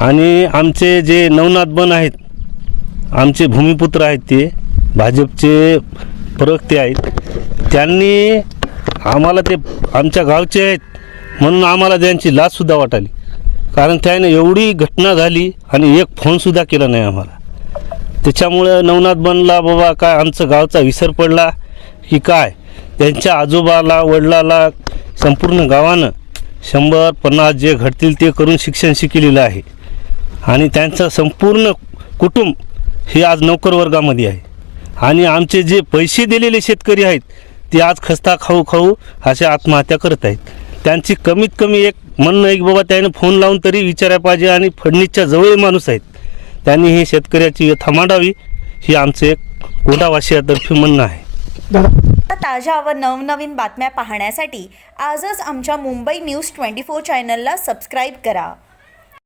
आणि आमचे जे नवनाथ बन आहेत, आमचे भूमिपुत्र आहेत, ते भाजपचे प्रवक्ते आहेत, त्यांनी आम्हाला ते आमच्या गावचे आहेत म्हणून आम्हाला त्यांची लाजसुद्धा वाटाली. कारण त्याने एवढी घटना झाली आणि एक फोनसुद्धा केला नाही आम्हाला. त्याच्यामुळं नवनाथ बनला बाबा काय आमचं गावचा विसर पडला की काय. त्यांच्या आजोबाला वडिलाला संपूर्ण गावानं 100-50 जे घडतील ते करून शिक्षण शिकलेलं आहे आणि त्यांचं संपूर्ण कुटुंब हे आज नोकर वर्गामध्ये आहे. आणि आमचे जे पैसे दिलेले शेतकरी आहेत ते आज खस्ता खाऊ खाऊ असे आत्महत्या करत आहेत. त्यांची कमीत कमी एक म्हणणं आहे की बाबा त्याने फोन लावून तरी विचारायला पाहिजे आणि फडणीसच्या जवळ माणूस आहेत, त्यांनी ही शेतकऱ्याची व्यथा मांडावी, ही आमचं एक ओढावासियातर्फे म्हणणं आहे. ताज्या व नवनवीन बातम्या पाहण्यासाठी आजच आमच्या मुंबई न्यूज 24 चॅनलला सबस्क्राईब करा.